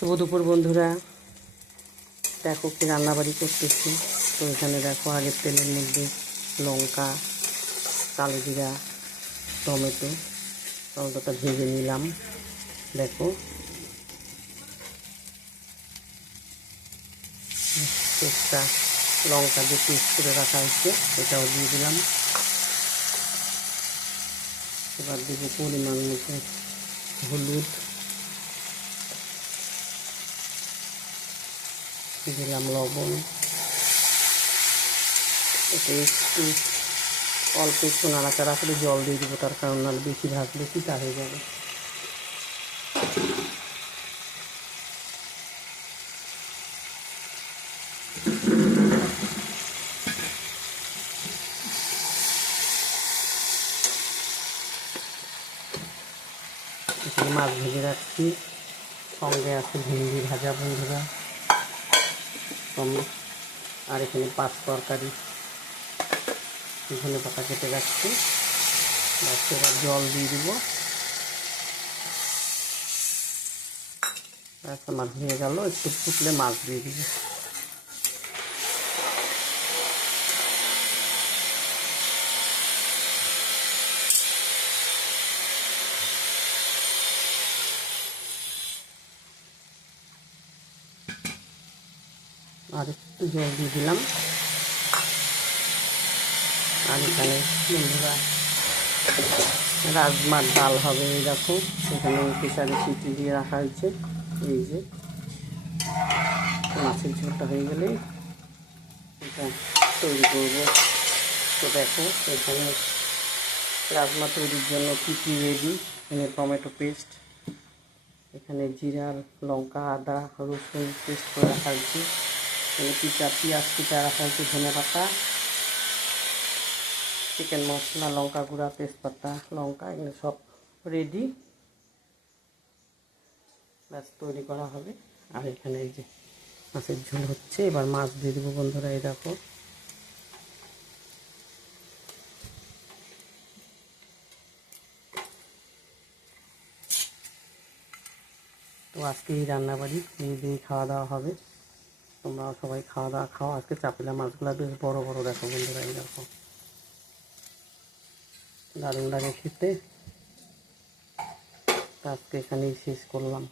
শুভ দুপুর বন্ধুরা, দেখো কি রান্নাবাড়ি করতেছি। তো এখানে দেখো আগের তেলের মধ্যে লঙ্কা, কালো জিরা, টমেটোটা ভেজে নিলাম। দেখো পেস্টটা, লঙ্কা দিয়ে পেস্ট করে রাখা হচ্ছে, এটাও দিয়ে দিলাম। এবার দেবো পরিমাণ মতো হলুদ, দিলাম লবণ। এটা একটু অল্প একটু নাড়াচাড়া করে জল দিয়ে দেবো, তার কারণ নাহলে বেশি ভাজলে চিটা হয়ে যাবে। এখানে মাছ ভেজে রাখছি, সঙ্গে আছে ভেন্ডি ভাজা বন্ধুরা, আর এখানে পাঁচ তরকারি ধনে পাতা কেটে রাখছি। এবার জল দিয়ে দিব। মাছ হয়ে গেল, একটু ফুটলে মাছ দিয়ে দিব। আর একটু জল দিয়ে দিলাম। আর এখানে বন্ধুরা রাজমার ডাল হবে, এই দেখো এখানে প্রেসারে সিটি দিয়ে রাখা হয়েছে। এই যে মাছের ঝোলটা হয়ে গেলে এটা তৈরি করব। তো দেখো এখানে রাজমা তৈরির জন্য কী কী রেডি। এখানে টমেটো পেস্ট, এখানে জিরা, লঙ্কা, আদা, রসুন পেস্ট করে রাখা হয়েছে। এখানে পেঁয়াজ কুচা রাখা হয়েছে, ধনে পাতা, চিকেন মশলা, লঙ্কা গুঁড়া, তেজপাতা, লঙ্কা, এগুলো সব রেডি, ব্যাস তৈরি করা হবে। আর এখানে এই যে মাছের ঝোল হচ্ছে, এবার মাছ দিয়ে দেবো বন্ধুরা। এই দেখো তো আজকে এই রান্নাবাড়ি এই দিন খাওয়া দাওয়া হবে। তোমরাও সবাই খাওয়া দাওয়া খাও। আজকে চাপিলা মাছগুলো বেশ বড় বড়, দেখো বন্ধুরা, এই দেখো দারুণ লাগে খেতে। আজকে এখানেই শেষ করলাম।